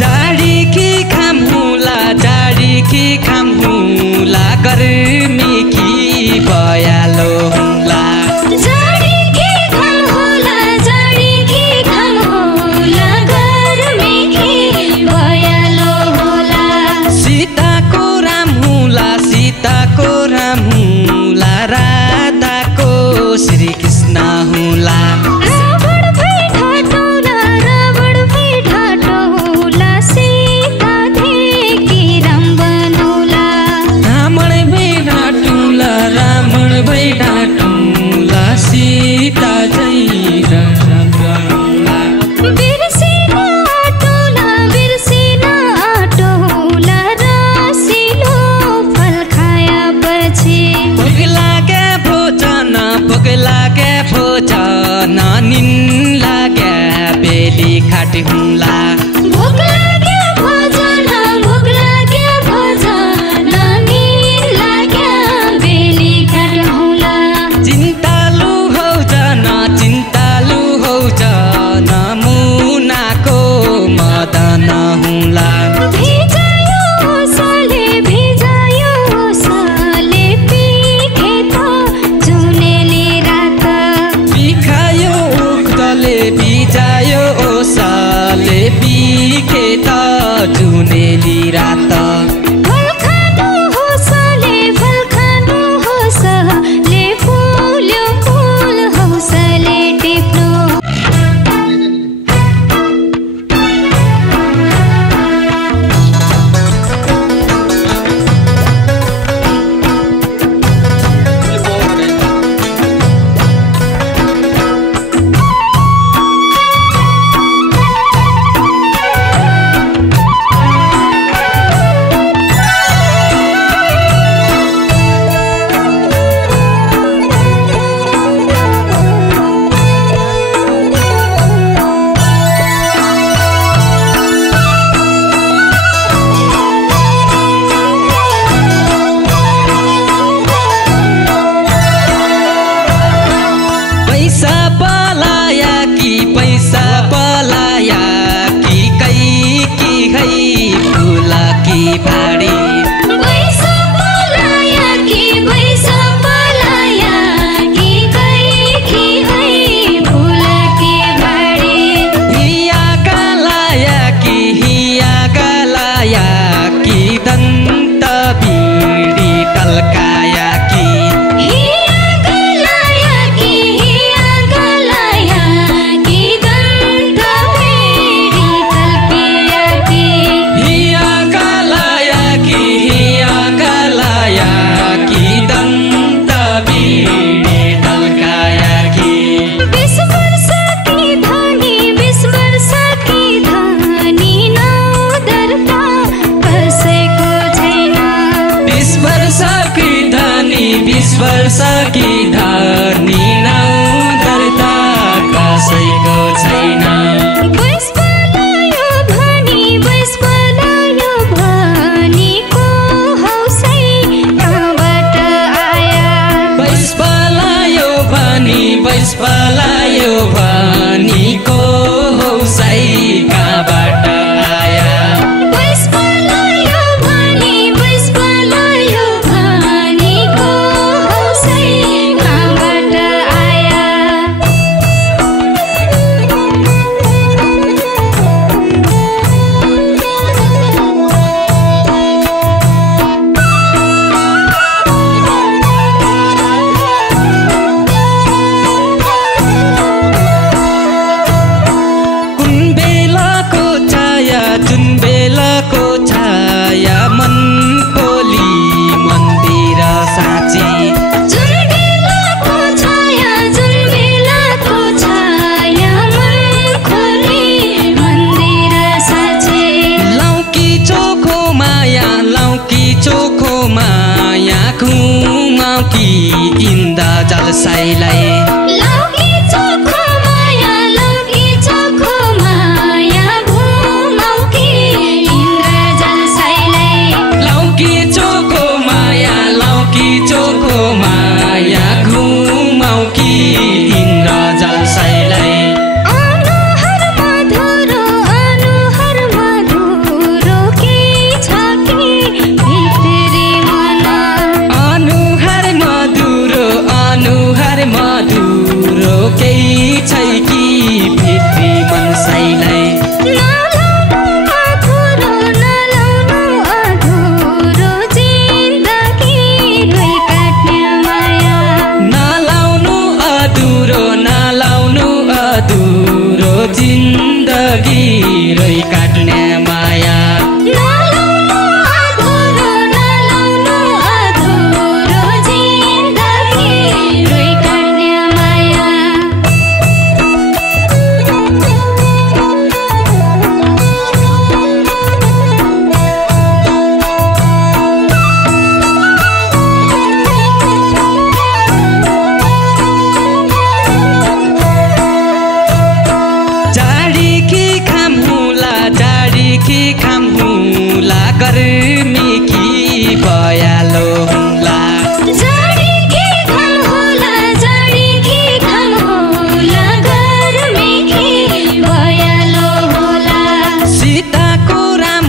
जाडी कि खाम हुला जाडी कि खाम हुला गर्मी कि भयालो हुला जाडी कि घाम होला जाडी कि घाम होला गर्मी कि भयालो होला सीताको राम हुला सीताको राम हुला राधाको श्री कृष्ण हुला रावण भई ढाँटो होला सीता देखि राम बनौला रावण भई ढाँटुला सीता जै राम बनौला बिर्सिन आटोला रसिलो फल खाएपछि भोग लागे भोजन निन लागे बेली खाटी हुला भोक लाग्यो भोजन निन लाग्यो बेली खाट होला चिन्तालु हौ जन मुनाको मदन हुला भिजायो ओसले पिखे त जुनेली रात बिखायो उक्तले बिजायो ओसाले बिखे त जुनेली रात फल खानु होसले फुल्यो फुल हौसले टिप्नु पैसा पलाया कि कै कि है फुला कि भाडी पैसा पलाया कि कै कि है फुल कि भाडी हिया गलाया कि दन्त बिडी टल्काया कि हिया गलाया कि दन्त बिडी टल्किया कि हिया गलाया कि दन्त बिडी टल्काया कि 20 वर्ष कि धनी नौ दर्ता कसैको छैन 20 वर्ष कि धनी नौ दर्ता कसैको छैन 22 पलायो भनी को हौसै कहाँबाट आया 22 पलायो भनी को हौसै कहाँबाट आया 22 पलायो भनी को हौसै कहाँबाट आया जुन बेलाको छाया मन कोली मन्दिर साँची जुन बेलाको छाया मन खोली मन्दिर साँचे लौकी चोखो माया घुमाउ कि इन्दा जलसाईलाई लौकी चोखो माया घुमाउ कि इन्द्र जलसाईलाई लौकी चोखो माया घुमाउ कि इन्द्र जलसाईलाई अनुहार मधुरो खाम हुला गर्मी कि भयालो हुला जाडी कि घाम होला जाडी कि घाम होला गर्मी कि भयालो होला सीताको राम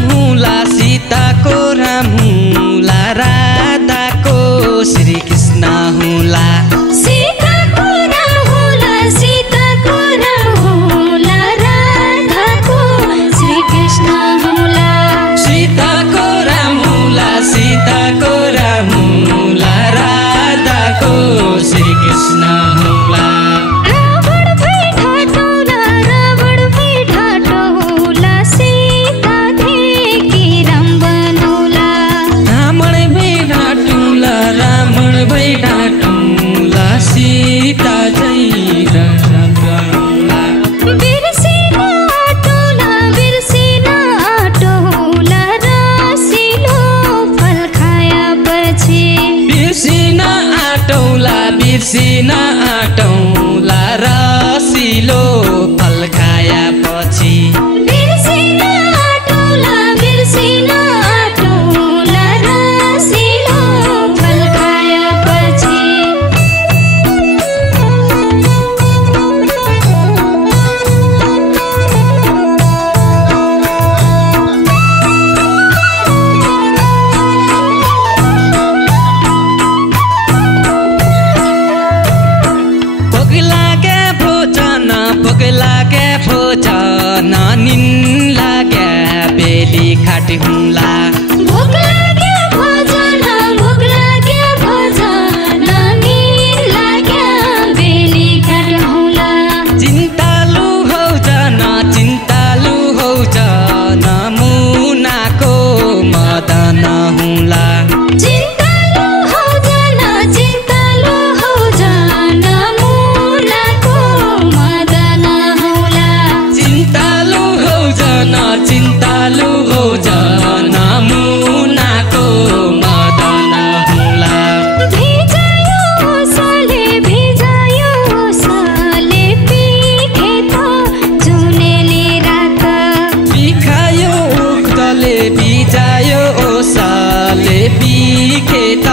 हुला राधाको श्री कृष्ण हुला सीताको राम होला राधाको श्री कृष्ण होला सीताको राम हुला राधाको श्री कृष्ण हुला रावण भई ढाटौला सीता देखि राम बनौला रावण भई ढाटौला सीता जै राम बनौला बिर्सिन आटौला रसिलो फल खाएपछि बिर्सिन आटौला रसिलो फल खाएपछि बिर्सिन आटौला रसिलो फल खाएपछि भोग लागे भोजन निन लागे बेली खाट हुला भोग लाग्यो भोजन निन लाग्यो बेली खाट होला चिन्तालु हौ जन मुनाको मदन हुला चिन्तालु हौ जन मुनाको मदन होला चिन्तालु हौ जन मुनाको मदन हुला भिजायो ओसले पिखे त जुनेली रात बिखायो उक्तले बिजायो ओसाले बिखे त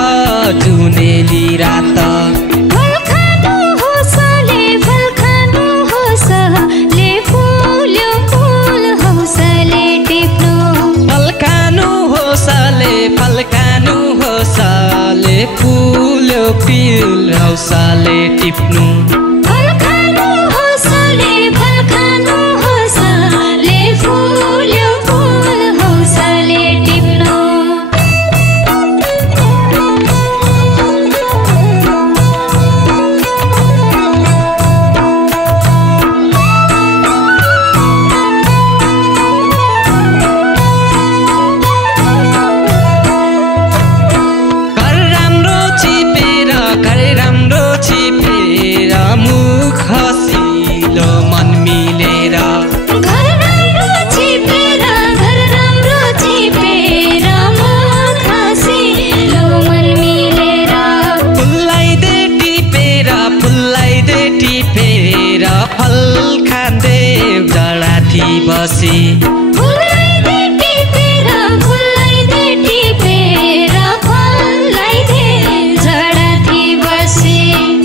जुनेली रात फल खानु होसले फुल्यो फुल हौसले टिप्नु फल खानु होसले फुल्यो पिल हौसले टिप्नु फल खानु होसले फुल्यो फुल हौसले टिप्नु घर राम्रो छिपेर मुख हसिलो मन मिलेर घर राम्रो छिपेर मुख हसिलो मन मिलेर फुल्लाइदे टिपेर फल खाँदै जडाथी बसी फुल्लाइदे टिपेर फललाइदे जडाथी बसी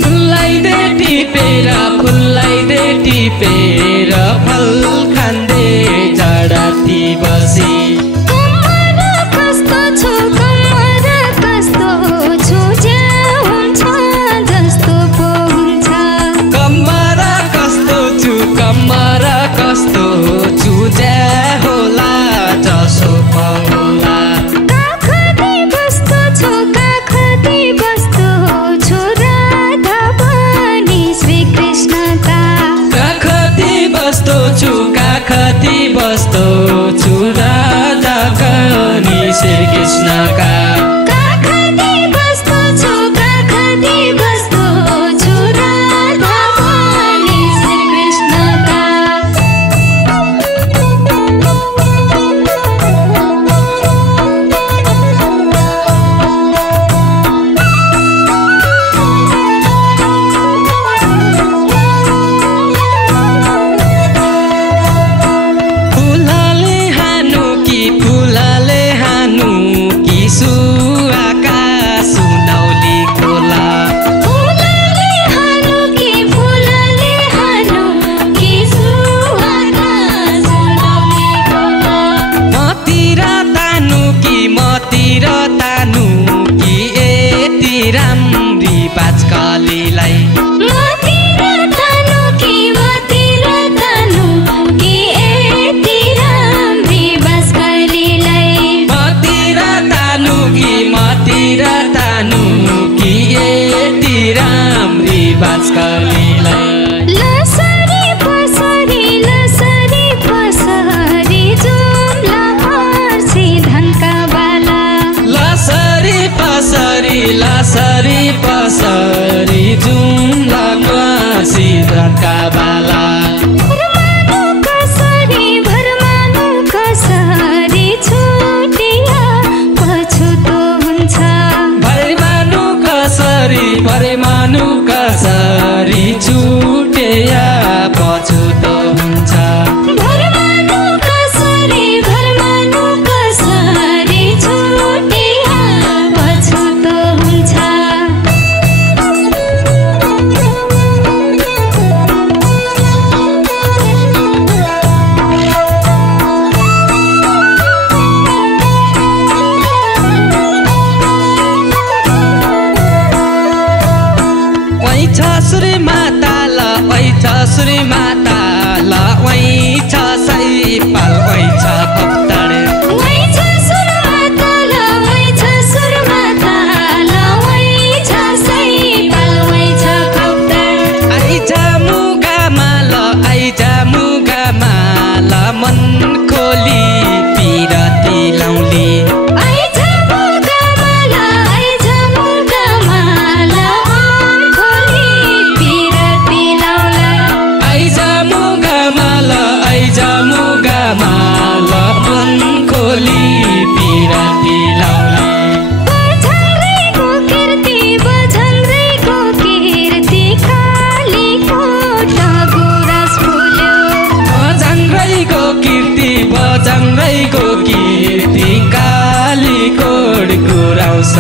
फुल्लाइदे टिपेर फल खाँदै जडाथी बसी कम्मर कस्तो छु ज्या हुन्छ जस्तो पो हुन्छ कम्मर कस्तो छु ज्या होला जसो पाउला काखती बस्तो छु राधा पनि श्री कृष्णका काखती बस्तो छु राधा कनी श्री कृष्णका काखती बस्तो छु राधा पनि श्री कृष्णका सुरी माता ल ओइछ सुरी माता ल ओइछ सैपाल ओइछ भक्तड ओइछ सुरमाता ल ओइछ सुरमाता ल ओइछ सैपाल ओइछ भक्तड आइज मुगामा ल मन खोली पिरती लाउली आइज मुगामा ल मन खोली पिरती लाउला आइज मुगामा ल मन खोली पिरती लाउली बझङ्गैको कीर्ति कालीकोट गुराँस फुल्यो बझङ्गैको कीर्ति कालीकोट गुराउँछ